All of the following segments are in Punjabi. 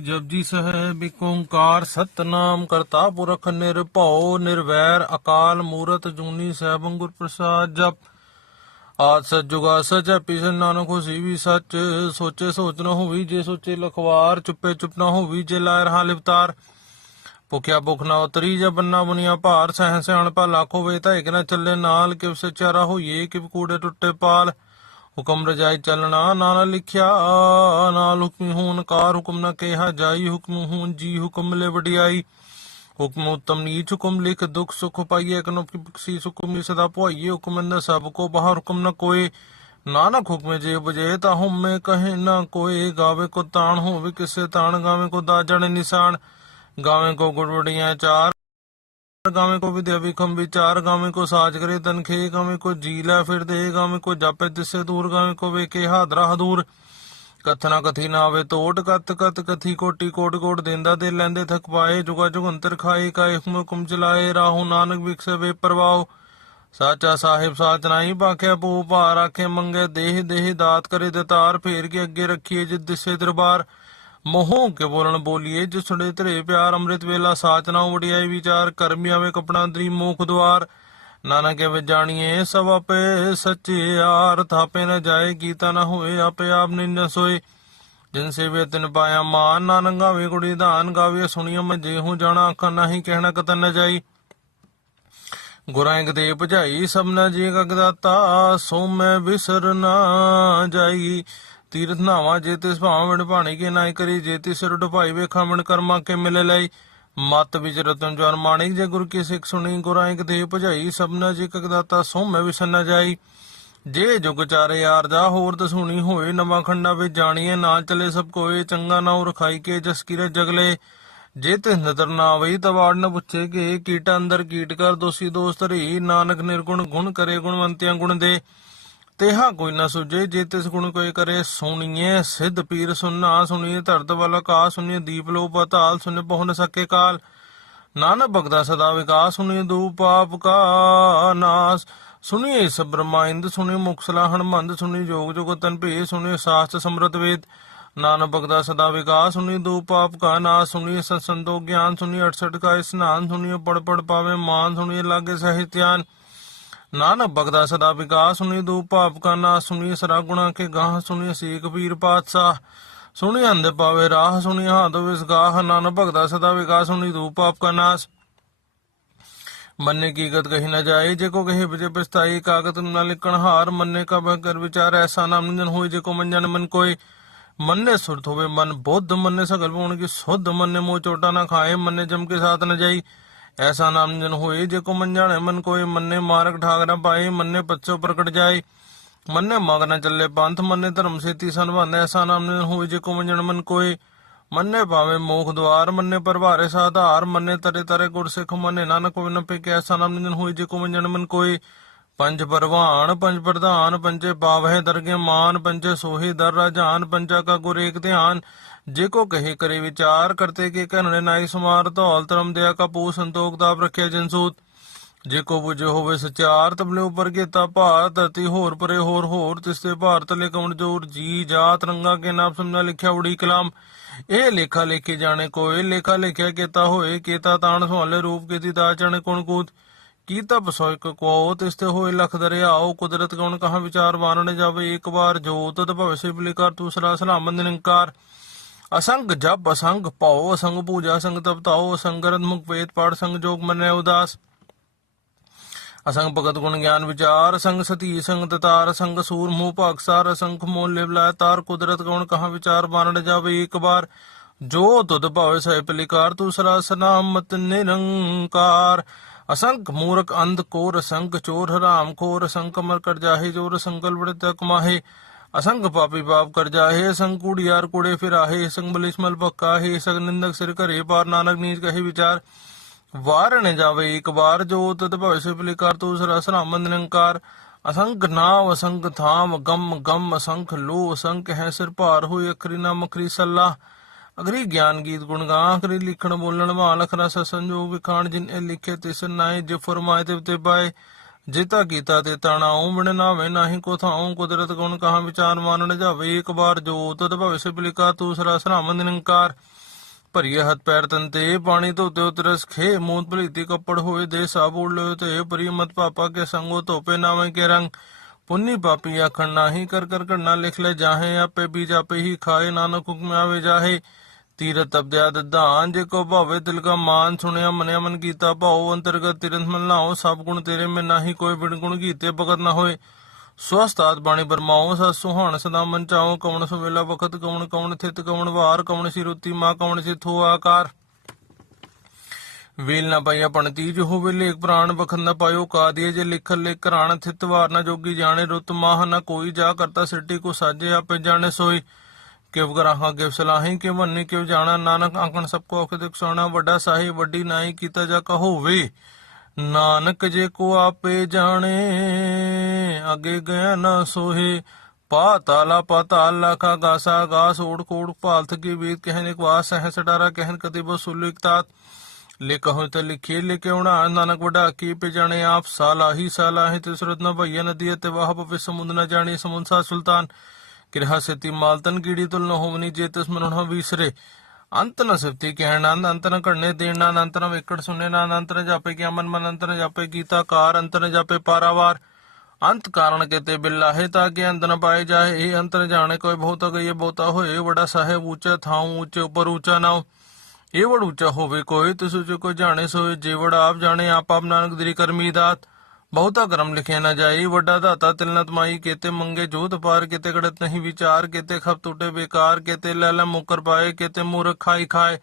ਜਪਜੀ ਸਾਹਿਬ ਓੰਕਾਰ ਸਤਨਾਮ ਕਰਤਾ ਪੁਰਖ ਨਿਰਭਉ ਨਿਰਵੈਰ ਅਕਾਲ ਮੂਰਤ ਜੂਨੀ ਸਹਿਬ ਗੁਰ ਪ੍ਰਸਾਦ ਜਪ। ਆਦ ਸਚ ਸਚ ਪਿਸ ਨਾਨਕ ਹੋਸੀ ਵੀ ਸੱਚ। ਸੋਚੇ ਸੋਚ ਨ ਹੋਵੀ ਜੇ ਸੋਚੇ ਲਖਵਾਰ, ਚੁੱਪੇ ਚੁੱਪ ਨਾ ਹੋਵੀ ਜੇ ਲਾਇ ਰਹਾ ਲਿਵਤਾਰ। ਭੁਖਿਆ ਭੁਖ ਨਾ ਉਤਰੀ ਜੇ ਬੰਨਾ ਬੁਨੀਆ ਭਾਰ ਸਹਿ ਸਿਆਣ ਭਾ ਲੱਖ ਹੋਵੇ ਤਾਂ ਇੱਕ ਨਾ ਚੱਲੇ ਨਾਲ, ਕਿਵ ਸਚਾਰਾ ਹੋਈਏ, ਕਿਵ ਕੂੜੇ ਟੁੱਟੇ ਪਾਲ। ਹੁਕਮ ਰਜਾਈ ਚੱਲਣਾ ਨਾ ਲਿਖਿਆ, ਨਾਲ ਹੁਕਮ ਹੋਨ ਕਾਰ ਹੁਕਮ ਨਾ ਕਿਹਾ ਜਾਈ, ਹੁਕਮ ਹੋਨ ਜੀ ਹੁਕਮ ਲੈ ਵਡਿਆਈ। ਹੁਕਮ ਉਤਮ ਨੀਚ ਹੁਕਮ ਲਿਖ, ਦੁਖ ਸੁਖ ਪਾਈਏ ਕਨੋ ਕੀ ਬਖਸ਼ੀ ਹੁਕਮ ਨੀ ਸਦਾ ਪੁਆਈਏ ਹੁਕਮ ਅੰਦਰ ਸਭ ਕੋ ਬਾਹਰ ਹੁਕਮ ਨਾ ਕੋਏ। ਨਾਨਕ ਹੁਕਮ ਜੇ ਬਜੇ ਤਾਂ ਹਉਮੈ ਕਹੇ ਨਾ ਕੋਏ, ਗਾਵੇ ਕੋ ਤਾਣ ਹੋਵੇ, ਕਿਸੇ ਤਾਣ ਗਾਵੇ ਕੋ ਦਾਜਣ ਨਿਸ਼ਾਨ। ਗਾਵੇ ਕੋ ਗੁੜਵੜੀਆਂ ਚਾਰ ਗਾਵੇਂ ਕੋ ਵਿਦਿਆ ਵਿਖਮ ਵਿਚਾਰ ਗਾਵੇਂ ਕੋ ਸਾਜ ਕਰੇ ਤਨਖੇ ਗਾਵੇਂ ਕੋ ਜੀ ਲੈ ਫਿਰ ਦੇ ਗਾਵੇਂ ਕੋ ਜਾਪੇ ਤਿਸੇ ਦੂਰ ਗਾਵੇਂ ਕੋ ਵੇਖੇ ਹਾਦਰਾ ਹਦੂਰ। ਕਥਨਾ ਕਥੀ ਨਾ ਆਵੇ ਤੋਟ ਕਤ ਕਤ ਕਥੀ ਕੋਟੀ ਕੋਟ ਕੋਟ ਦੇਂਦਾ ਦੇ ਲੈਂਦੇ ਥਕ ਪਾਏ, ਜੁਗਾ ਜੁਗੰਤਰ ਖਾਏ, ਕਾਏ ਹੁਕਮ ਹੁਕਮ ਚਲਾਏ, ਰਾਹੂ ਨਾਨਕ ਵਿਖਸੇ ਵੇ ਪਰਵਾਓ ਸਾਚਾ ਸਾਹਿਬ ਸਾਚ ਨਹੀਂ ਬਾਖਿਆ ਭੂ ਭਾਰ, ਆਖੇ ਮੰਗੇ ਦੇਹ ਦੇਹ ਦਾਤ ਕਰੇ ਦਤਾਰ, ਫੇਰ ਕੇ ਅੱਗੇ ਰੱਖੀਏ ਜਿ ਦਿਸੇ ਦਰਬਾਰ। ਮੋਹ ਕੇ ਬੋਲਣ ਬੋਲੀਏ ਜਿ ਸੁਣੇ ਧਰੇ ਪਿਆਰ, ਅੰਮ੍ਰਿਤ ਵੇਲਾ ਸਾਚ ਨਾ ਵਡਿਆਈ ਵਿਚਾਰ ਕਰਮੀ ਆਵੇ ਕਪੜਾ ਦਰੀ ਮੋਖ ਦੁਆਰ। ਨਾਨਕ ਵੇ ਜਾਣੀਏ, ਸਭ ਆਪੇ ਸਚਿਆਰ ਥਾਪੇ ਨ ਜਾਏ ਕੀਤਾ ਨਾ ਹੋਏ, ਆਪੇ ਆਪ ਨਿੰਨ ਸੋਏ। ਜਿਨ ਸੇਵੇ ਤਿਨ ਪਾਇਆ ਮਾਨ, ਨਾਨਕ ਗਾਵੇ ਕੁੜੀ ਧਾਨ, ਗਾਵੇ ਸੁਣੀਏ ਮੈਂ ਜੇ ਹੂੰ ਜਾਣਾ, ਅੱਖਾਂ ਨਹੀਂ ਕਹਿਣਾ ਕਤਨ ਨ ਜਾਈ। ਗੁਰਾਂ ਦੇ ਭਜਾਈ, ਸਭਨਾ ਜੀ ਗਗਦਾਤਾ ਸੋ ਮੈਂ ਵਿਸਰ ਨਾ ਜਾਈ। ਤੀਰਥ ਨਾਵਾ ਜੇ ਤਿਸ ਭਾਵਨ ਭਾਣੀ ਕੇ ਨਾਇ ਕਰੀ, ਜੇ ਤਿਸ ਰੁਡ ਭਾਈ ਵੇ ਖਾਮਣ ਕਰਮਾ ਕੇ ਮਿਲੇ ਲਈ। ਮਤ ਵਿਚ ਰਤਨ ਜਨ ਮਾਣਿਕ ਜੇ ਗੁਰ ਕੀ ਸਿੱਖ ਸੁਣੀ, ਗੁਰਾਂ ਦੇ ਭਜਾਈ, ਸਭਨਾ ਜੀ ਗਗਦਾਤਾ ਸੋ ਮੈਂ ਵਿਸਰ ਜਾਈ। ਜੇ ਜੁਗ ਚਾਰੇ ਯਾਰ ਜਾ ਹੋਰ ਦਸੂਣੀ ਹੋਏ, ਨਵਾਂ ਖੰਡਾ ਵਿੱਚ ਜਾਣੀਏ ਨਾ ਚਲੇ ਸਭ ਕੋਏ, ਚੰਗਾ ਨਾ ਰਖਾਈ ਕੇ ਜਸ ਕੀਰੇ ਜਗਲੇ। ਜੇ ਤੇ ਨਦਰ ਨਾ ਆਵਈ ਤਵਾੜ ਨ ਪੁੱਛੇ ਕਿ, ਕੀਟ ਅੰਦਰ ਕੀਟ ਕਰ, ਦੋਸੀ ਦੋਸਤ ਰੀ ਨਾਨਕ ਨਿਰਗੁਣ ਗੁਣ ਕਰੇ ਗੁਣਵੰਤਿਆਂ ਗੁਣ ਦੇ। ਤੇਹਾ ਕੋਈ ਨਾ ਸੁਝੇ, ਜੇ ਤਿਸ ਗੁਣ ਕੋਈ ਕਰੇ, ਸੁਣੀਏ, ਸਿੱਧ ਪੀਰ ਸੁਨਣਾ ਸੁਣੀਏ, ਧਰਤ ਵਾਲਾ ਕਾ ਸੁਣੀਏ, ਦੀਪ ਲੋ ਪਤਾਲ ਸੁਣੇ ਬਹੁ ਨ ਸਕੇ ਨਾਨਕ ਭਗਦਾ ਸਦਾ ਵਿਕਾਸ ਸੁਣੀਏ, ਦੂ ਪਾਪ ਕਾ ਨਾਸ। ਸੁਣੀਏ ਇਸ ਬ੍ਰਹਮਾਇੰਦ, ਸੁਣੀਏ ਮੁਖ ਸਲਾਹਣ ਸੁਣੀ ਜੋਗ ਜੁਗ ਤਨ ਭੇ ਸੁਣੀਏ ਸਾਸਤ ਸਮਰਤ ਵੇਦ। ਨਾਨਕ ਭਗਦਾ ਸਦਾ ਵਿਕਾਸ ਸੁਣੀ ਦੂ ਪਾਪ ਕਾ ਨਾਸ। ਸੁਣੀਏ ਸੰਤੋ ਗਿਆਨ, ਸੁਣੀਏ 68 ਕਾ ਇਸਨਾਨ, ਸੁਣੀਏ ਪੜ ਪੜ ਪਾਵੇ ਮਾਨ, ਸੁਣੀਏ ਲਾਗੇ ਸਹਿਤਿਆਨ ਨਾਨਕ ਭਗਦਾ ਸਦਾ ਵਿਕਾਸ ਸੁਣੀ ਦੂ ਪਾਪ ਕਾ ਨਾਸ ਸੁਣੀਏ ਸਰਾ ਗੁਣਾ ਕੇ ਗਾਹ, ਸੁਣੀਏ ਸੀਖ ਪੀਰ ਪਾਤਸ਼ਾਹ। ਸੁਣੀ ਅੰਧ ਪਾਵੇ ਰਾਹ ਸੁਣੀ ਹਾਥ ਵਿਸਗਾਹ ਨਾਨਕ ਭਗਦਾ ਸਦਾ ਵਿਕਾਸ ਸੁਣੀ ਦੂ ਪਾਪ ਕਾ ਨਾਸ ਮੰਨੇ ਕੀ ਕਹੀ ਨਾ ਜਾਏ, ਜੇ ਕੋ ਕਹੇ ਬਜੇ ਪਛਤਾਈ ਕਾਗਤ ਨਾ ਲਿਖਣ ਹਾਰ, ਮੰਨੇ ਕਾ ਬਹਿ ਵਿਚਾਰ, ਐਸਾ ਨਾ ਨਿੰਜਨ ਹੋਏ, ਜੇ ਕੋ ਮੰਜਨ ਮਨ ਕੋਈ ਮੰਨੇ ਸੁਰਤ ਹੋਵੇ ਮਨ, ਬੁੱਧ ਮੰਨੇ ਸਗਲ ਪਉਣ ਕੀ ਸੁਧ ਮੰਨੇ ਮੋ ਚੋਟਾ ਨਾ ਖਾਏ, ਮੰਨੇ ਜਮ ਕੇ ਸਾਥ ਨਾ ਜਾਈ। ਐਸਾ ਨਾਮ ਨਿੰਜਨ ਹੋਏ, ਜੇ ਕੋ ਮੰਜਾਣੇ ਮਨ ਕੋਈ ਮੰਨੇ ਮਾਰਗ ਠਾਗ ਨਾ ਪਾਏ, ਮੰਨੇ ਪੱਛੋ ਪ੍ਰਗਟ ਮੰਨੇ ਮਗ ਨਾ ਚੱਲੇ ਪੰਥ, ਮੰਨੇ ਧਰਮ ਸੇਤੀ ਸੰਭਾਨ ਐਸਾ ਨਾਮ ਨਿੰਜਨ ਹੋਏ, ਜੇ ਕੋ ਮੰਜਣ ਮਨ ਕੋਈ ਮੰਨੇ ਭਾਵੇਂ ਮੋਖ ਦਵਾਰ, ਮੰਨੇ ਪਰਵਾਰੇ ਸਾਧਾਰ, ਮੰਨੇ ਤਰੇ ਤਰੇ ਗੁਰ ਸਿੱਖ, ਮੰਨੇ ਨਾਨਕ ਵਿਨ ਪੇ ਕਿ ਐਸਾ ਨਾਮ ਨਿੰਜਨ ਹੋਈ ਜੇ ਕੋ ਮੰਜਣ ਮਨ ਕੋਈ ਪੰਜ ਪਰਵਾਨ, ਪੰਜ ਪ੍ਰਧਾਨ, ਪੰਜੇ ਪਾਵਹਿ ਦਰਗੇ ਮਾਨ ਪੰਜੇ ਸੋਹੀ ਦਰ ਰਾਜਾਨ ਪੰਜਾ ਕਾ ਗੁਰ ਏਕ ਧਿਆਨ। ਜੇ ਕੋ ਕਹੇ ਕਰੇ ਵਿਚਾਰ ਕਰਤੇ ਕੇ ਕਰਨੇ ਨਾਈ ਸਮਾਰ ਧੌਲ ਧਰਮ ਦਿਆ ਕਾ ਸੰਤੋਖ ਦਾ ਰੱਖਿਆ ਜਨਸੂਤ ਜੇ ਕੋ ਬੁਝੇ ਹੋਵੇ ਸਚਾਰ ਤਬਲੇ ਉਪਰ ਕੀਤਾ ਭਾਰ ਧਰਤੀ ਹੋਰ ਪਰੇ ਹੋਰ ਹੋਰ ਤਿਸਤੇ ਭਾਰਤ ਲੈ ਕਮਣ ਜੋਰ ਜੀ ਜਾਤ ਰੰਗਾ ਕੇ ਨਾਮ ਸਮਝਾ ਲਿਖਿਆ ਉੜੀ ਕਲਾਮ। ਇਹ ਲੇਖਾ ਲਿਖੇ ਜਾਣੇ ਕੋਏ, ਲੇਖਾ ਲਿਖਿਆ ਕੀਤਾ ਹੋਏ, ਕੀਤਾ ਤਾਣ ਸੁਹਾਲੇ ਰੂਪ ਕੀਤੀ ਦਾਚਣ ਕੁਣ ਕੂਤ। ਕੀਤਾ ਬਸੋਇ ਕੋ ਤਿਸਤੇ ਹੋਏ ਲਖ ਦਰਿਆਓ, ਕੁਦਰਤ ਗੁਣ ਕਹਾ ਵਿਚਾਰ ਵਾਰਣ ਜਾਵੇ, ਇੱਕ ਵਾਰ ਜੋਤ ਤਦ ਭਵਿ ਲਿਕਾਰ ਦੂਸਰਾ ਸਲਾਮ ਨਿਰੰਕਾਰ। ਅਸੰਗ ਜਪ, ਅਸੰਗ ਪਾਉ ਅਸੰਗ ਪੂਜਾ, ਅਸੰਗ ਤਪਤਾਓ ਮੁਖ ਵੇਦ ਪਾੜ ਸੰਗ ਜੋਗ ਮੰਨੈ ਉਦਾਸ। ਅਸੰਗ ਭਗਤ ਗੁਣ ਗਿਆਨ ਵਿਚਾਰ ਸੰਗ ਸਤੀ ਸੰਗ ਦਤਾਰ ਸੰਗ ਸੂਰ, ਮੂਹ ਭਾਗਸਾਰ ਅਸੰਖ ਮੋਲ ਲਿਵਲਾ ਤਾਰ, ਕੁਦਰਤ ਗੁਣ ਕਹਾ ਵਿਚਾਰ ਬਾਣੜ ਜਾਵੇ ਇੱਕ ਵਾਰ। ਜੋ ਤੁਧ ਭਾਵੇ ਸਹਿ ਪਲਿਕਾਰ ਦੂਸਰਾ ਸਨਾਮਤ ਨਿਰੰਕਾਰ। ਅਸੰਖ ਮੂਰਖ ਅੰਧ ਕੋਰ, ਅਸੰਖ ਚੋਰ ਹਰਾਮ ਕੋਰ ਅਸੰਖ ਮਰ ਕਰ ਜਾਹੇ, ਜੋਰ ਸੰਕਲ ਬੜੇ ਤਕ ਮਾਹੇ ਅਸੰਗ ਪਾਪੀ ਪਾਪ ਕਰ ਜਾਹੇ ਸੰਗ ਕੂੜਿਆਰ ਕੁੜੇ ਫਿਰਾਹੇ ਸੰਗ ਬਲਿਸਮਲ ਪੱਕਾਹੇ ਸੰਗ ਨਿੰਦਕ ਸਿਰ ਘਰੇ ਪਾਰ ਨਾਨਕ ਨੀਚ ਕਹੇ ਵਿਚਾਰ। ਵਾਰ ਨ ਜਾਵੇ ਇੱਕ ਵਾਰ ਜੋ ਤਦ ਭਵਿ ਪਲੀ ਕਰ ਤੂ ਸਰਾ ਸਰਾਮ ਨਿਰੰਕਾਰ। ਅਸੰਖ ਨਾਮ, ਅਸੰਗ ਥਾਮ, ਗਮ ਗਮ, ਅਸੰਖ ਲੋ ਅਸੰਖ ਹੈ ਸਿਰ ਭਾਰ, ਹੋਏ ਅਖਰੀ ਨਾਮ, ਅਖਰੀ ਸੱਲਾ। ਅਗਰੀ ਗਿਆਨ ਗੀਤ ਗੁਣ ਗਾ ਅਖਰੀ ਲਿਖਣ ਬੋਲਣ ਵਾਲ, ਅਖਰਾ ਸੰਜੋਗ ਵਿਖਾਣ, ਜਿਨ ਇਹ ਲਿਖੇ ਤਿਸ ਨਾਏ, ਜੇ ਫਰਮਾਏ ਤੇ ਤੇ ਪਾਏ। ਜਿਤਾ ਕੀਤਾ ਤੇ ਤਾਣਾ ਓਮਣ ਨਾਵੇਂ ਨਾਹੀ ਕੋ ਥਾਉ, ਕੁਦਰਤ ਗੁਣ ਕਹਾ ਵਿਚਾਰ ਮਾਨਣ ਜਾਵੇ। ਇੱਕ ਵਾਰ ਜੋ ਤਦ ਭਵਿ ਪਲਿਕਾ ਤੂਸਰਾ ਸਰਾਮ ਨਿਰੰਕਾਰ ਭਰੀਏ ਹੱਥ ਪੈਰ ਤੰਤੇ ਪਾਣੀ ਧੋਤੇ ਉਤਰਸ ਖੇ ਮੂਤ ਭਲੀਤੀ ਕੱਪੜ ਹੋਏ ਦੇ ਸਾਬੂੜ ਲਿਓ ਤੇ ਪਰੀ ਮਤ ਪਾਪਾ ਕੇ ਸੰਗੋ ਧੋਪੇ ਨਾਵੇਂ ਕੇ ਰੰਗ। ਪੁੰਨੀ ਪਾਪੀ ਆਖਣ ਨਾਹੀ, ਕਰ ਕਰ ਕਰਨਾ ਲਿਖ ਲੈ ਜਾਹੇ, ਆਪੇ ਬੀਜ ਆਪੇ ਹੀ ਖਾਏ, ਨਾਨਕ ਹੁਕਮ ਆਵੇ ਜਾਹੇ। ਤੀਰਤ ਤਬਦਿਆ ਦਧਾਨ ਜੇ ਕੋ ਭਾਵੇ ਦਿਲ ਕਾ ਮਾਨ, ਸੁਣਿਆ, ਮਨਿਆ, ਮਨ ਕੀਤਾ, ਭਾਉ, ਅੰਤਰਗਤ ਤਿਰੰਤ ਮਨ ਲਾਓ, ਸਭ ਗੁਣ ਤੇਰੇ ਮੈਂ ਨਾਹੀ, ਕੋਈ ਬਿਨ ਗੁਣ ਕੀਤੇ ਭਗਤ ਨਾ ਹੋਏ। ਸਵਸਤਾਤ ਬਾਣੀ ਬਰਮਾਓ ਸਾ ਸੁਹਾਣ, ਸਦਾ ਮਨ ਚਾਓ, ਕਵਣ ਸੁਵੇਲਾ ਵਖਤ, ਕਵਣ ਕਵਣ ਥਿਤ, ਕਵਣ ਵਾਰ, ਕਵਣ ਸਿਰੁੱਤੀ ਮਾ, ਕਵਣ ਸਿਥੋ ਆਕਾਰ। ਵੇਲ ਨਾ ਪਾਈਆ ਪਣਤੀ ਜੋ ਹੋਵੇ ਲੇਖ ਪ੍ਰਾਣ ਬਖਨ ਨਾ ਪਾਇਓ ਕਾਦੀਏ ਜੇ ਲਿਖਲ ਲਿਖ ਕਰਾਣ ਥਿਤ ਵਾਰ ਨਾ ਜੋਗੀ ਜਾਣੇ, ਰੁਤ ਮਾਹ ਨਾ ਕੋਈ, ਜਾ ਕਰਤਾ ਸਿਰਟੀ ਕੋ ਸਾਜੇ, ਆਪੇ ਜਾਣੇ ਸੋਈ ਕਿਵ ਗਰਾਹਾਂ ਕਿਵ ਸਲਾਹੀ ਕਿਵ ਵੰਨੀ ਕਿਵ ਜਾਣਾ, ਨਾਨਕ ਆਂਕਣ ਸਭ ਕੋ ਅਖ ਦਿਖ ਸੋਣਾ ਵੱਡਾ ਸਾਹਿਬ ਵੱਡੀ ਨਾਈ ਕੀਤਾ ਜਾ ਕਹੋਵੇ। ਨਾਨਕ ਜੇ ਕੋ ਆਪੇ ਜਾਣੇ, ਅਗੇ ਗਿਆ ਨਾ ਸੋਹੇ। ਪਾਤਾਲਾ ਪਾਤਾਲ ਲਖਾ ਗਾਸਾ ਗਾਸ ਓੜ ਕੋੜ ਭਾਲਤ ਕੀ ਵੀਤ ਕਹਿਨ ਇੱਕ ਵਾਸ ਹੈ ਸਟਾਰਾ ਕਹਿਨ ਕਦੇ ਬੋ ਲਿਖਹੁ ਤੇ ਲਿਖੇ ਲਿਖੇ ਉਣਾ ਨਾਨਕ ਵਡਾ ਕੀ ਪੇ ਜਾਣੇ, ਆਪ ਸਾਲਾਹੀ ਸਾਲਾਹੀ ਤੇ ਸੁਰਤ ਨ ਭਈਆ ਨਦੀ ਤੇ ਵਾਹ ਪਵੇ ਸਮੁੰਦ ਨ ਜਾਣੀ ਸਮੁੰਸਾ ਸੁਲਤਾਨ। ਕਿਰਹਾ ਸਤੀ ਮਾਲਤਨ ਕੀੜੀ ਤੁਲ ਨ ਹੋਵਨੀ ਜੇ ਤਿਸ ਅੰਤ ਨ ਸਿਫਤੀ ਕਹਿਣ ਅੰਤ ਅੰਤ ਨ ਘੜਨੇ ਦੇਣ ਅੰਤ ਨ ਵੇਕੜ ਸੁਨੇ ਨਾ, ਅੰਤ ਨ ਜਾਪੇ ਕਿ ਅਮਨ ਮਨ, ਅੰਤ ਨ ਜਾਪੇ ਕੀਤਾ ਕਾਰ, ਅੰਤ ਨ ਜਾਪੇ ਪਾਰਾਵਾਰ। ਅੰਤ ਕਾਰਣ ਕੇਤੇ ਬਿਲਾਹੇ ਤਾਂ ਕਿ ਅੰਤ ਨ ਪਾਏ ਜਾਏ, ਇਹ ਅੰਤ ਨ ਜਾਣੇ ਕੋਈ ਬਹੁਤ ਗਈ ਬਹੁਤਾ ਹੋਏ ਬੜਾ ਸਾਹਿਬ ਉੱਚਾ ਥਾਉ ਉੱਚੇ ਉਪਰ ਉੱਚਾ ਨਾਉ। ਇਹ ਵੜ ਉੱਚਾ ਹੋਵੇ ਕੋਈ, ਤਿਸ ਉੱਚੇ ਕੋ ਜਾਣੇ ਸੋਏ, ਜੇ ਆਪ ਜਾਣੇ, ਆਪ ਆਪ ਨਾਨਕ ਦਰੀ ਕਰਮੀ ਦਾਤ। ਬਹੁਤਾ ਕਰਮ ਲਿਖਿਆ ਨਾ ਜਾਈ, ਵੱਡਾ ਦਾਤਾ ਤਿਲ ਨ ਤਮਾਈ, ਕੇਤੇ ਮੰਗੇ ਜੋਤ ਪਾਰ, ਕੇਤੇ ਕੜਤ ਨਹੀਂ ਵਿਚਾਰ, ਕੇਤੇ ਖਪ ਟੁੱਟੇ ਬੇਕਾਰ, ਕੇਤੇ ਲੈ ਮੁਕਰ ਪਾਏ, ਕੇਤੇ ਮੂਰਖ ਖਾਈ ਖਾਏ।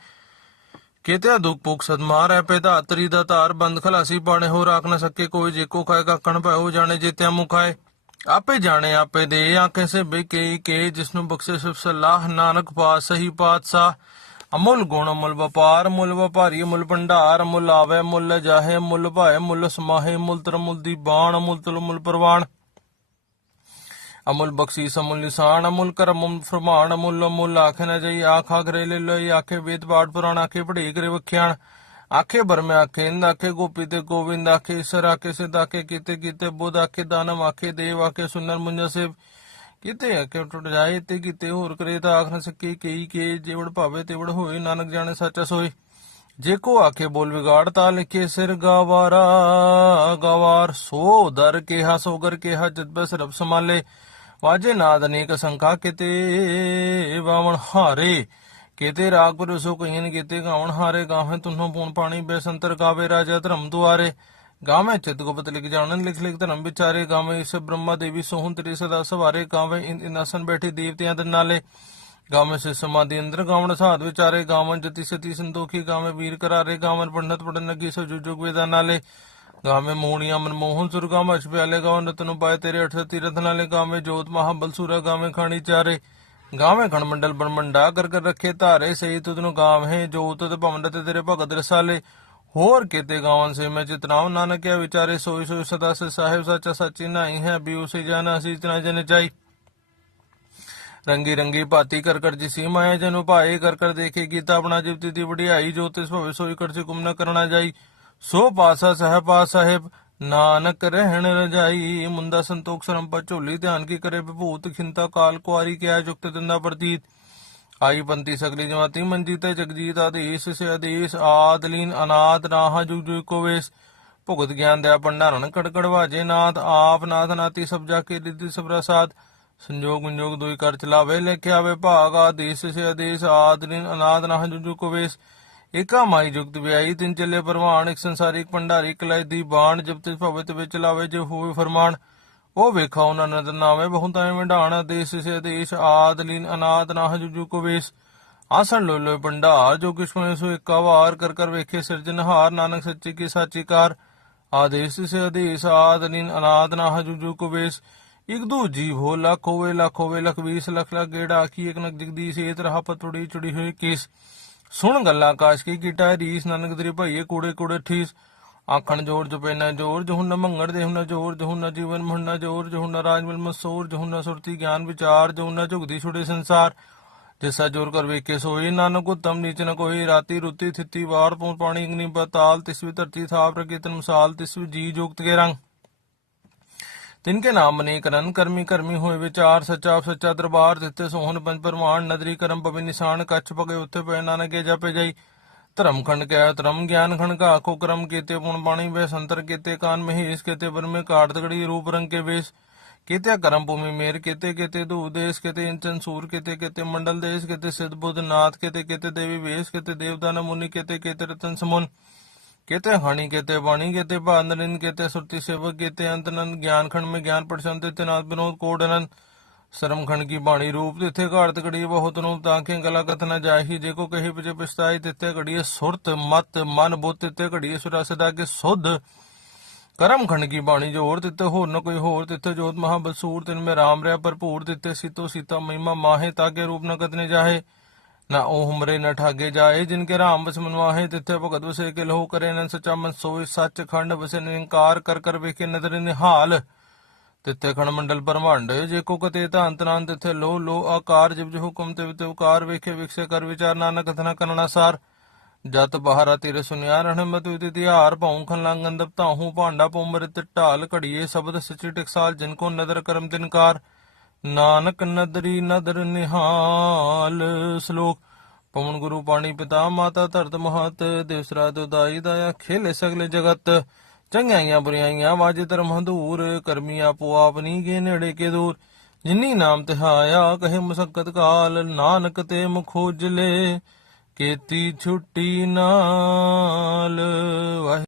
ਕੇਤੇ ਦੁਖ ਭੁਖ ਸਦਮਾਰ ਹੈ ਪੇ ਧਾਤਰੀ ਦਾ ਧਾਰ ਬੰਦ ਖਲਾਸੀ ਪਾਣੇ ਹੋ ਰਾਖ ਨਾ ਸਕੇ ਕੋਈ ਜੇ ਕੋ ਖਾਏ, ਕਾਕਣ ਪਾਇਓ ਜਾਣੇ ਜੇਤਿਆ ਮੁਖਾਏ ਆਪੇ ਜਾਣੇ, ਆਪੇ ਦੇ, ਆਖੇ ਸੇ ਬੇਕੇ ਕੇ, ਜਿਸਨੂੰ ਬਖਸ਼ੇ ਸੁਖ ਸਲਾਹ, ਨਾਨਕ ਪਾਸ ਸਹੀ ਪਾਤਸ਼ਾਹ। ਅਮੁੱਲ ਗੁਣ ਮੁੱਲ ਵਪਾਰ ਮੁੱਲ ਵਪਾਰੀ ਮੁੱਲ ਭੰਡਾਰ ਮੁੱਲ ਆਵੇ ਮੁੱਲ ਜਾਹੇ ਮੁੱਲ ਭਾਏ ਮੁੱਲ ਸਮਾਹੇ ਮੁੱਲ ਤਰ ਦੀ ਬਾਣ ਮੁੱਲ ਤੁਲ ਮੁੱਲ ਪ੍ਰਵਾਨ ਅਮੁੱਲ ਬਖਸ਼ੀਸ, ਅਮੁੱਲ ਨਿਸ਼ਾਨ, ਅਮੁੱਲ ਕਰਮ, ਅਮੁੱਲ ਫਰਮਾਨ, ਅਮੁੱਲ ਅਮੁੱਲ ਆਖੇ ਨਾ ਜਈ, ਆਖ ਗਰੇ ਲੈ ਲਈ, ਆਖੇ ਵੇਦ ਬਾੜ ਪੁਰਾਣ, ਆਖੇ ਪੜ੍ਹੀ ਕਰੇ ਵਖਿਆਣ। ਆਖੇ ਬਰਮੇ ਆਖੇ, ਇੰਦ ਆਖੇ, ਗੋਪੀ ਤੇ ਗੋਵਿੰਦ ਆਖੇ, ਈਸ਼ਰ ਆਖੇ, ਸਿਧ ਆਖੇ, ਕੀਤੇ ਕੀਤੇ ਬੁੱਧ ਆਖੇ, ਦਾਨਵ ਆਖੇ, ਦੇਵ ਆਖੇ ਸੁਨਰ ਮੁੰਜਾ ਸੇ ਕਿਤੇ ਆਖੇ ਟੁੱਟ ਜਾਏ ਤੇ ਕਿਤੇ ਹੋਰ ਕਰੇ ਤਾਂ ਆਖ ਨਾ ਸਕੇ ਕਈ ਕੇ ਜੇਵੜ ਭਾਵੇ ਤੇਵੜ ਹੋਏ, ਨਾਨਕ ਜਾਣੇ ਸੱਚਾ ਸੋਈ ਜੇ ਕੋ ਆਖੇ ਬੋਲ ਵਿਗਾੜ ਲਿਖੇ ਸਿਰ ਗਵਾਰਾ, ਗਵਾਰ ਸੋ ਦਰ ਕਿਹਾ, ਸੋਗਰ ਕਿਹਾ, ਜਦ ਬਸ ਰਬ ਸੰਭਾਲੇ। ਵਾਜੇ ਨਾਦ ਅਨੇਕ ਸੰਖਾ ਕਿਤੇ, ਵਾਵਣ ਹਾਰੇ। ਕਿਤੇ ਰਾਗ ਪਰਸੋ ਕਈਨ ਕਿਤੇ ਗਾਵਣ ਹਾਰੇ ਗਾਵੇਂ ਤੁਨੋਂ ਪੂਨ ਪਾਣੀ, ਬੇਸੰਤਰ ਗਾਵੇ ਰਾਜਾ ਧਰਮ ਦੁਆਰੇ। ਗਾਵੇਂ ਚਿਤ ਗੁਪਤ ਲਿਖ ਜਾਣਨ ਲਿਖ ਲਿਖ ਧਰਮ ਵਿਚਾਰੇ ਗਾਵੇਂ ਇਸ ਬ੍ਰਹਮਾ ਦੇਵੀ ਸੋਹਣ ਤੇਰੇ ਸਦਾ ਸਵਾਰੇ, ਗਾਵੇਂ ਇਨ ਇਨਾਸਨ ਬੈਠੇ ਦੇਵਤਿਆਂ ਦੇ ਨਾਲੇ। ਗਾਵੇਂ ਸੇ ਸਮਾਧੀ ਅੰਦਰ ਗਾਵਣ ਸਾਧ ਵਿਚਾਰੇ ਗਾਵਨ ਜਤੀ ਸਤੀ ਸੰਤੋਖੀ, ਗਾਵੇਂ ਵੀਰ ਕਰਾਰੇ ਗਾਵਨ ਪੰਡਤ ਪੜਨ ਲੱਗੀ ਸੋ ਜੁਗ ਜੁਗ ਵੇਦਾਂ ਨਾਲੇ। ਗਾਵੇਂ ਮੋਹਣੀਆਂ, ਮਨਮੋਹਨ ਸੁਰ, ਗਾਵੇਂ ਅਛ ਪਿਆਲੇ ਗਾਵਨ ਰਤਨ ਪਾਏ ਤੇਰੇ ਅਠ ਤੀਰਥ ਨਾਲੇ, ਗਾਵੇਂ ਜੋਤ ਮਹਾਬਲ ਸੂਰਾ, ਗਾਵੇਂ ਖਾਣੀ ਚਾਰੇ। ਗਾਵੇਂ ਖਣ ਮੰਡਲ ਬਰਮੰਡਾ ਕਰ ਕਰ ਰੱਖੇ ਧਾਰੇ, ਸਹੀ ਤੁਧ ਨੂੰ ਗਾਵੇਂ ਜੋਤ ਤੇ ਭਵਨ ਤੇ ਤੇਰੇ ਭਗਤ ਰਸਾਲੇ। ਹੋਰ ਕਿਤੇ ਗਾਵਨ ਸੇ ਮੈਂ ਚਿਤਨਾਉ ਨਾਨਕਿਆ ਵਿਚਾਰੇ ਸੋਈ ਸੋਈ ਸਦਾ ਸੇ ਸਾਹਿਬ ਸੱਚਾ ਸੱਚੀ ਨਹੀਂ ਹੈ, ਵੀ ਉਸੇ ਜਾਣਾ ਸੀ ਇਤਨਾ ਜਨ ਚਾਈ ਰੰਗੀ ਰੰਗੀ ਭਾਤੀ ਕਰ ਕਰ ਜਿਸੀ ਮਾਇਆ ਜਨੁ ਭਾਏ, ਕਰ ਕਰ ਦੇਖੇ ਕੀਤਾ ਆਪਣਾ ਜਿਵਤੀ ਦੀ ਵਡਿਆਈ, ਜੋ ਤਿਸ ਭਵੇ ਸੋਈ ਕਰ ਸੇ ਗੁਮ ਨ ਕਰਨਾ ਜਾਈ। ਸੋ ਪਾਸਾ ਸਹਿ ਪਾਸ ਸਾਹਿਬ, ਨਾਨਕ ਰਹਿਣ ਰਜਾਈ ਮੁੰਦਾ ਸੰਤੋਖ ਸਰੰਪਾ ਝੋਲੀ ਧਿਆਨ ਕੀ ਕਰੇ, ਵਿਭੂਤ ਖਿੰਤਾ ਕਾਲ ਕੁਆਰੀ ਕਿਆ ਜੁਗਤ ਦਿੰਦਾ ਪ੍ਰਤੀਤ। ਆਈ ਬੰਤੀ ਸਗਲੀ ਜਮਾਤੀ ਮੰਜੀ ਤੇ ਜਗਜੀਤ ਆਦੇਸ਼ ਸੇ ਆਦੇਸ਼ ਆਦਲੀਨ ਅਨਾਦ ਰਾਹ ਜੁਗ ਜੁਗ ਕੋ ਭੁਗਤ ਗਿਆਨ ਦਿਆ ਭੰਡਾਰਨ ਕੜਕੜ ਨਾਥ, ਆਪ ਨਾਥ ਨਾਤੀ ਸਭ ਜਾ ਕੇ ਰਿੱਧੀ ਸਭ ਰਸਾਦ ਸੰਜੋਗ ਵਿਜੋਗ ਦੋਈ ਕਰ ਚਲਾਵੇ, ਲਿਖਿਆ ਵੇ ਭਾਗ ਆਦੇਸ਼ ਸੇ ਆਦੇਸ਼ ਆਦਲੀਨ ਅਨਾਦ ਰਾਹ ਜੁਗ ਕੋ ਵੇਸ। ਏਕਾ ਮਾਈ ਜੁਗਤ ਵਿਆਈ ਤਿੰਨ ਚੱਲੇ ਪਰਵਾਨ, ਇੱਕ ਸੰਸਾਰੀ ਇੱਕ ਭੰਡਾਰੀ ਕਲਾਈ ਦੀ ਬਾਣ ਜਬ ਤੇ ਭਵਿਤ ਵਿੱਚ ਲਾਵੇ ਜੇ ਹੋਵੇ ਫਰਮਾਨ। ਉਹ ਵੇਖਾ ਉਹਨਾਂ ਨਦਰ ਨਾਵੇਂ ਬਹੁਤਾ ਵਿਢਾਣ ਦੇਸ ਸੇ ਦੇਸ਼ ਆਦਲੀਨ ਅਨਾਦ ਨਾਹ ਜੁਜੂ ਕੋ ਵੇਸ। ਆਸਣ ਲੋ ਲੋ ਭੰਡਾਰ, ਜੋ ਕਿਛੁਨੇ ਸੋ ਇੱਕਾ ਕਰ ਕਰ ਵੇਖੇ ਸਿਰਜਨਹਾਰ ਨਾਨਕ ਸੱਚੀ ਕੀ ਸਾਚੀ ਆਦੇਸ ਸੇ ਆਦੇਸ਼ ਆਦਲੀਨ ਅਨਾਦ ਨਾਹ ਜੁਜੂ ਕੋ ਵੇਸ। ਇਕ ਦੂ ਜੀਵ ਹੋ, ਲੱਖ ਹੋਵੇ ਲੱਖ ਹੋਵੇ, ਲਖ 20 ਲੱਖ ਲੱਖ ਗੇੜਾ ਆਖੀ, ਇਕ ਨਕ ਜਗਦੀਸ ਸੇਤ ਰਹਾ ਪਤੁੜੀ ਚੁੜੀ ਹੋਈ ਕੇਸ। ਸੁਣ ਗੱਲਾਂ ਕਾਸ਼ ਕੀ ਕੀਟਾ ਰੀਸ, ਨਾਨਕ ਤੇਰੇ ਭਾਈਏ ਕੂੜੇ ਕੂੜੇ ਠੀਸ। ਆਖਣ ਜੋਰ ਜਪੈਨਾ ਜੋਰ ਜਹੁਨ ਮੰਗੜ ਦੇ ਹੁਨ ਜੋਰ ਜਹੁਨ ਜੀਵਨ ਮਹਨਾ ਜੋਰ ਜਹੁਨ ਰਾਜ ਮਸੂਰ ਜਹੁਨ ਸੁਰਤੀ ਗਿਆਨ ਵਿਚਾਰ ਜਹੁਨ ਝੁਗਦੀ ਛੁੜੇ ਸੰਸਾਰ। ਜਿਸਾ ਜੋਰ ਕਰ ਵੇਖੇ ਸੋਈ ਨਾਨਕ ਉਤਮ ਨੀਚ ਨ ਕੋਈ, ਰਾਤੀ ਰੁੱਤੀ ਥਿੱਤੀ ਵਾਰ ਪਉ ਪਾਣੀ ਅਗਨੀ ਬਤਾਲ, ਤਿਸ ਧਰਤੀ ਥਾਪ ਰਗੇ ਤਨ ਮਸਾਲ, ਤਿਸ ਜੀ ਜੋਗਤ ਕੇ ਰੰਗ। ਤਿਨਕੇ ਨਾਮ ਅਨੇਕ ਰਨ ਕਰਮੀ ਕਰਮੀ ਹੋਏ ਵਿਚਾਰ, ਸੱਚਾ ਸੱਚਾ ਦਰਬਾਰ ਦਿੱਤੇ ਸੋਹਣ ਪੰਜ ਪਰਮਾਨ ਨਦਰੀ ਕਰਮ ਪਵਿ ਨਿਸ਼ਾਨ, ਕੱਛ ਪਗੇ ਉੱਤੇ ਪੈ ਨਾਨਕੇ ਜਪੇ ਜਾਈ। ਧर्म खंड के त्रम ज्ञान खंड का आखो क्रम केते पुण पाणी वे संतर केते कान महेश केते बर में काट तगड़ी रूप रंग के वेश केते करम भूमि मेर केते केते दूदेश केते इंचन सूर केते केते मंडल देश केते सिद्ध बुद्ध नाथ केते केते देवी वेश केते देवदान मुनि केते केते रतन समुन केते हणी केते वाणी केते भान नरिन केते सुरति सेवक केते अंतनंद ज्ञान खंड में ज्ञान प्रशांत नाथ विनोद कोड अनंत शरम खंड की बाणी रूप तिथे घाट घड़ी बहुत रूप तांखे गला कथ न जाही जेको कही पिछे पछताई तिथे घड़ी सुरत मत मन बुत तिथे घड़ी सुरा सदा के सुध ਕਰਮ ਖੰਡ ਕੀ ਬਾਣੀ ਜੋਰ ਦਿੱਤੇ ਹੋਰ ਨ ਕੋਈ ਹੋਰ ਤਿੱਥੇ ਜੋਤ ਮਹਾ ਬਸੂਰ ਤਿਨ ਮੇ ਰਾਮ ਰਿਆ ਭਰਪੂਰ ਦਿੱਤੇ ਸੀਤੋ ਸੀਤਾ ਮਹਿਮਾ ਮਾਹੇ ਤਾਕੇ ਰੂਪ ਨ ਕਤਨੇ ਜਾਹੇ ਨਾ ਉਹ ਹਮਰੇ ਨ ਠਾਗੇ ਜਾਏ ਜਿਨ ਕੇ ਰਾਮ ਬਸ ਮਨਵਾਹੇ ਤਿੱਥੇ ਭਗਤ ਵਸੇ ਕੇ ਲਹੂ ਕਰੇ ਨ ਸਚਾ ਮਨ ਸੋਈ ਸੱਚ ਖੰਡ ਵਸੇ ਨਿੰਕਾਰ ਕਰ ਕਰ ਵੇਖੇ ਨਦਰ ਨਿਹਾਲ ਤਿੱਥੇ ਖਣ ਮੰਡਲ ਬ੍ਰਹਮੰਡ, ਜੇ ਕੋ ਕਤੇ ਤਾਂ ਅੰਤਨਾਨ ਤਿੱਥੇ ਲੋ ਲੋ ਆਕਾਰ ਜਿਬ ਜਿ ਹੁਕਮ ਤੇ ਤੇ ਵੇਖੇ ਵਿਖਸੇ ਕਰ ਵਿਚਾਰ ਨਾਨਕ ਕਥਨਾ ਕਰਨਾ ਸਾਰ। ਜਤ ਬਹਾਰਾ ਤੇਰੇ ਸੁਨਿਆ ਰਹਿਮਤ ਤੁਇ ਤਿਹਾਰ, ਭਉ ਖਨ ਲੰਗਨ ਦਬ ਭਾਂਡਾ ਪਉਮਰਿਤ ਢਾਲ ਘੜੀਏ, ਸ਼ਬਦ ਸਚੀ ਟਕਸਾਲ ਜਿਨ ਕੋ ਨਦਰ ਕਰਮ ਤਿਨਕਾਰ ਨਾਨਕ ਨਦਰੀ ਨਦਰ ਨਿਹਾਲ ਸ਼ਲੋਕ ਪਵਨ ਗੁਰੂ ਪਾਣੀ ਪਿਤਾ ਮਾਤਾ ਧਰਤ ਮਹਤ ਦੇਵਸਰਾ ਦੁਦਾਈ ਦਇਆ ਖੇਲੇ ਸਗਲੇ ਜਗਤ। ਚੰਗਿਆਈਆਂ ਬੁਰੀਆਈਆਂ ਵਾਜੇ ਧਰਮ ਹੰਦੂਰ ਕਰਮੀ ਆਪੋ ਆਪਨੀ ਗੇ ਨੇੜੇ ਕੇ ਦੂਰ। ਜਿਨੀ ਨਾਮ ਤਿਹਾਇਆ ਕਹੇ ਮੁਸਕਤ ਕਾਲ, ਨਾਨਕ ਤੇ ਮੁਖੋਜਲੇ ਕੀਤੀ ਛੁੱਟੀ ਨਾਲ ਵਾਹਿ